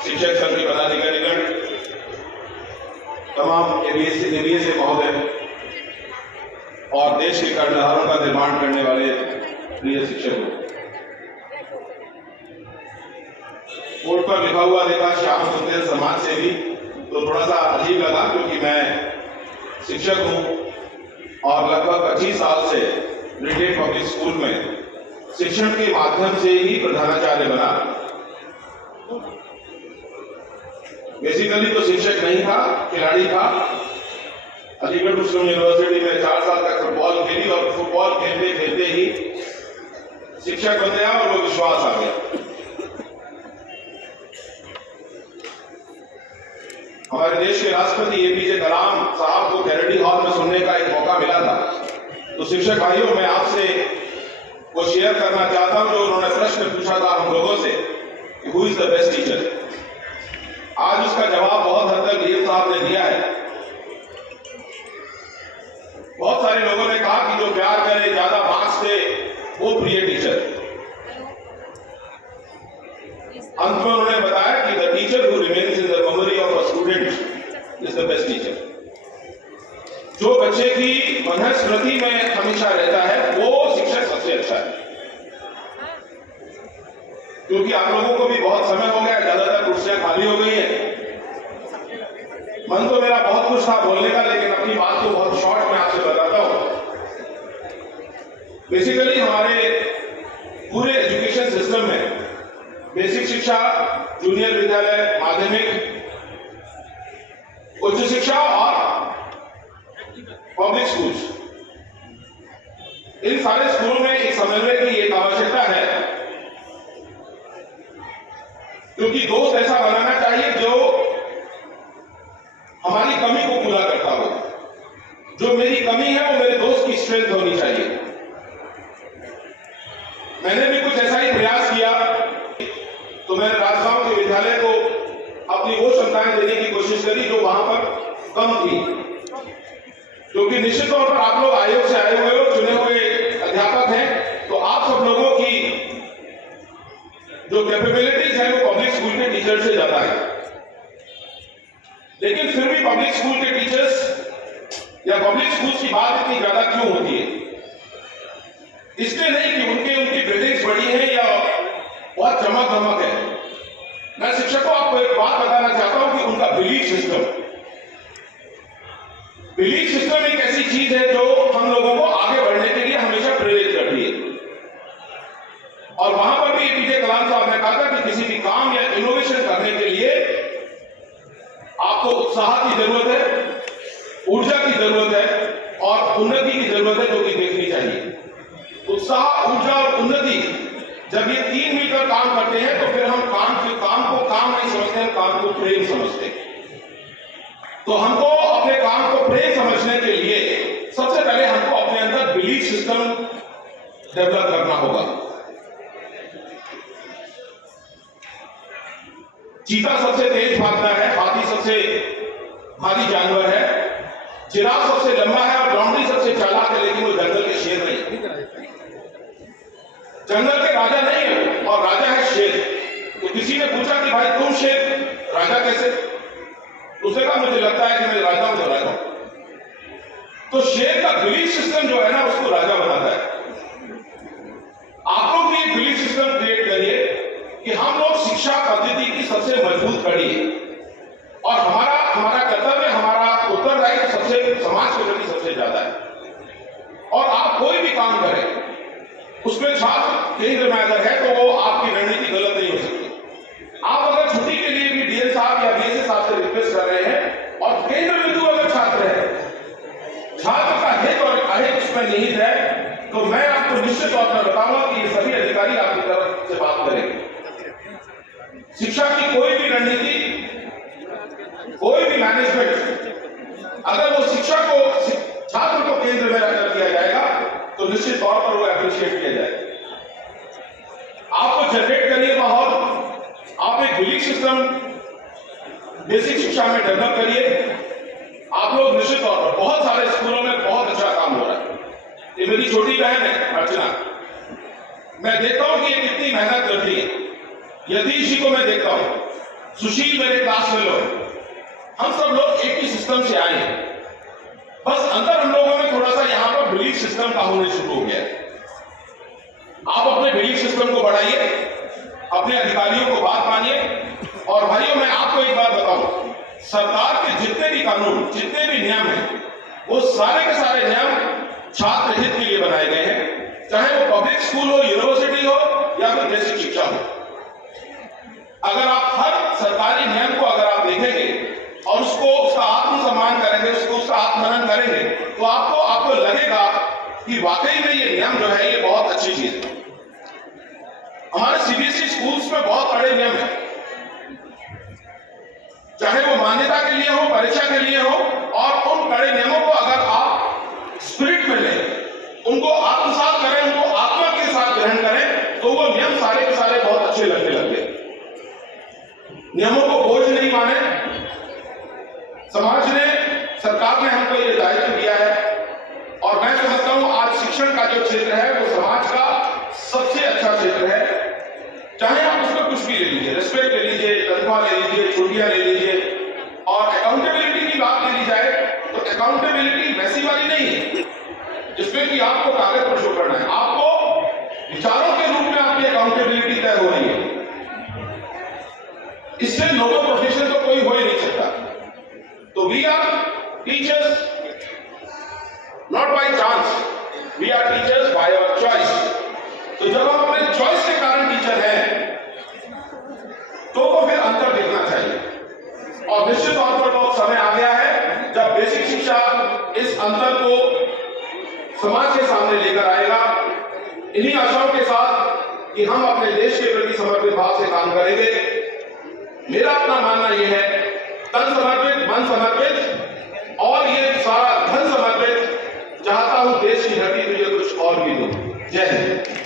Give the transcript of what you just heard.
शिक्षक संघ के पदाधिकारीगण, तमाम एबीएसए महोदय और देश के कर्णधारों का निर्माण करने वाले प्रिय शिक्षकों, बोर्ड पर लिखा हुआ देखा श्याम सुंदर समाज सेवी, तो थोड़ा सा अजीब लगा क्योंकि मैं शिक्षक हूं और लगभग 25 साल से ब्रिटेन पब्लिक स्कूल में शिक्षण के माध्यम से ही प्रधानाचार्य बना। बेसिकली तो शिक्षक नहीं था, खिलाड़ी था। अलीगढ़ मुस्लिम यूनिवर्सिटी में 4 साल तक फुटबॉल खेली और फुटबॉल खेलते खेलते ही शिक्षक बन गया और वो विश्वास आ गया। हमारे देश के राष्ट्रपति एपीजे कलाम साहब को कैनेडी हॉल में सुनने का एक मौका मिला था। तो शिक्षक भाइयों, मैं आपसे वो शेयर करना चाहता हूं जो उन्होंने प्रश्न पूछा था हम लोगों से, who is the best teacher. आज उसका जवाब बहुत हद तक वीर साहब ने दिया है। बहुत सारे लोगों ने कहा कि जो प्यार करे, ज्यादा मार्क्स दे, वो प्रिय टीचर। अंत में उन्होंने बताया कि the teacher who remains in the memory of a student is the best teacher. जो बच्चे की मन स्मृति में हमेशा रहता है वो शिक्षक सबसे अच्छा है। क्योंकि आप लोगों को भी बहुत समय हो गया, ज्यादातर कुर्सियां खाली हो गई हैं। मन तो मेरा बहुत कुछ था बोलने का, लेकिन अपनी बात को बहुत शॉर्ट में आपसे बताता हूं। बेसिकली हमारे पूरे एजुकेशन सिस्टम में बेसिक शिक्षा, जूनियर विद्यालय, माध्यमिक, उच्च शिक्षा और पब्लिक स्कूल्स, इन सारे स्कूलों में एक समन्वय की एक आवश्यकता है। क्योंकि दोस्त ऐसा बनाना चाहिए जो हमारी कमी को पूरा करता हो। जो मेरी कमी है वो मेरे दोस्त की स्ट्रेंथ होनी चाहिए। मैंने भी कुछ ऐसा ही प्रयास किया, तो मैंने राजगांव के विद्यालय को अपनी वो क्षमताएं देने की कोशिश करी जो वहां पर कम थी। क्योंकि निश्चित तौर पर आप लोग आयोग से आए हुए हो, चुने हुए अध्यापक हैं, तो आप सब लोगों की जो कैपेबिलिटीज है वो पब्लिक स्कूल के टीचर से ज्यादा है। लेकिन फिर भी पब्लिक स्कूल के टीचर्स या पब्लिक स्कूल की बात इतनी ज्यादा क्यों होती है? इसलिए नहीं कि उनकी बिल्डिंग्स बड़ी है या बहुत चमक धमक है। मैं शिक्षकों आपको एक बात बताना चाहता हूं कि उनका बिलीफ सिस्टम एक ऐसी चीज है जो हम लोगों को आगे बढ़ने के लिए हमेशा प्रेरित करती है। और वहां पर भी एपीजे कलाम साहब ने कहा था कि किसी भी काम या इनोवेशन करने के लिए आपको उत्साह की जरूरत है, ऊर्जा की जरूरत है और उन्नति की जरूरत है, जो कि देखनी चाहिए। उत्साह, ऊर्जा और उन्नति जब ये तीन मिलकर काम करते हैं तो फिर हम काम को काम नहीं समझते, हम काम को प्रेम समझते हैं। तो हमको अपने काम को प्रेम समझने के लिए सबसे पहले हमको अपने अंदर बिलीफ सिस्टम डेवलप करना होगा। चीता सबसे तेज भागता है, हाथी सबसे भारी जानवर है, जिराफ सबसे लंबा है और लॉन्ड्री सबसे चालाक है, लेकिन वो जंगल के शेर नहीं। जंगल के राजा नहीं है और राजा है शेर। तो किसी ने पूछा कि भाई तुम शेर, राजा कैसे? उसने कहा मुझे लगता है कि मैं राजा हूं तो राजा हूं। तो शेर का बिलीफ सिस्टम जो है ना, उसको राजा बनाता है। आप लोग भी एक बिलीफ सिस्टम क्रिएट करिए कि हम लोग शिक्षा पद्धति की सबसे मजबूत कड़ी है और हमारा कर्तव्य, हमारा उत्तरदायित्व सबसे समाज के प्रति सबसे ज्यादा है। और आप कोई भी काम करें उसमें छात्र केंद्र में अगर है तो वो आपकी रणनीति गलत नहीं हो सकती। आप अगर छुट्टी के लिए भी डीएल साहब या बीएसए साहब से रिक्वेस्ट कर रहे हैं और केंद्र बिंदु अगर छात्र है, छात्र का हित और अहित उसमें निहित है, तो मैं आपको निश्चित तौर पर बताऊंगा कि ये सभी अधिकारी आपकी तरफ से बात करेंगे। शिक्षा की कोई भी रणनीति, कोई भी मैनेजमेंट, अगर वो शिक्षा को, छात्र को केंद्र में रखकर किया जाएगा तो निश्चित तौर पर वो एप्रिशिएट किया जाएगा। आपको जनरेट करिए माहौल, आप एक बिलीफ सिस्टम बेसिक शिक्षा में डेवलप करिए। आप लोग निश्चित तौर पर बहुत सारे स्कूलों में बहुत अच्छा काम हो रहा है। ये मेरी छोटी बहन है अर्चना, मैं देखता हूं कि ये कितनी मेहनत करती है। यतीश जी को मैं देखता हूं, सुशील मेरे क्लास फेलो है, हम सब लोग एक ही सिस्टम से आए हैं। बस अंदर हम लोगों में थोड़ा सा यहां पर बिलीफ सिस्टम का होने शुरू हो गया है। आप अपने बिलीफ सिस्टम को बढ़ाइए, अपने अधिकारियों को बात मानिए। और भाइयों, मैं आपको एक बात बताऊं, सरकार के जितने भी कानून, जितने भी नियम हैं, वो सारे के सारे नियम छात्र हित के लिए बनाए गए हैं, चाहे वो पब्लिक स्कूल हो, यूनिवर्सिटी हो या फिर बेसिक शिक्षा हो। अगर आप हर सरकारी नियम को अगर आप देखेंगे और उसका आत्मसम्मान करेंगे, उसका आत्मनन करेंगे, तो आपको लगेगा कि वाकई में ये नियम जो है ये बहुत अच्छी चीज है। हमारे सीबीएसई स्कूल्स में बहुत बड़े नियम है, चाहे वो मान्यता के लिए हो, परीक्षा के लिए हो, और उन कड़े नियमों को अगर आप स्पिरिट में लें, उनको आत्मसात करें, उनको आत्मा के साथ ग्रहण करें, तो वो नियम सारे के सारे बहुत अच्छे लगने लगते। नियमों को बोझ नहीं माने। समाज ने, सरकार ने हमको ये दायित्व दिया है, और मैं समझता हूं आज शिक्षण का जो क्षेत्र है वो समाज का सबसे अच्छा क्षेत्र है। चाहे आप उसमें कुछ भी ले लीजिए, रेस्पेक्ट ले लीजिए, तनख्वाह ले लीजिए, छुट्टियां ले लीजिए, और अकाउंटेबिलिटी की बात ले ली जाए तो अकाउंटेबिलिटी वैसी वाली नहीं है जिसमें कि आपको कागज पर शो करना है, आपको विचारों के रूप में आपकी अकाउंटेबिलिटी तय हो रही है। इससे नोबल प्रोफेशन तो कोई हो ही नहीं सकता। तो we are teachers not by chance, we are teachers by our choice. तो जब हम अपने चॉइस के कारण टीचर हैं तो फिर अंतर देखना चाहिए। और निश्चित तौर पर बहुत समय आ गया है जब बेसिक शिक्षा इस अंतर को समाज के सामने लेकर आएगा। इन्हीं आशाओं के साथ कि हम अपने देश के प्रति समर्पित भाव से काम करेंगे। मेरा अपना मानना यह है, तन समर्पित, मन समर्पित, और ये सारा धन समर्पित। चाहता हूं देश की धरती तुझे कुछ और भी दूं। जय हिंद।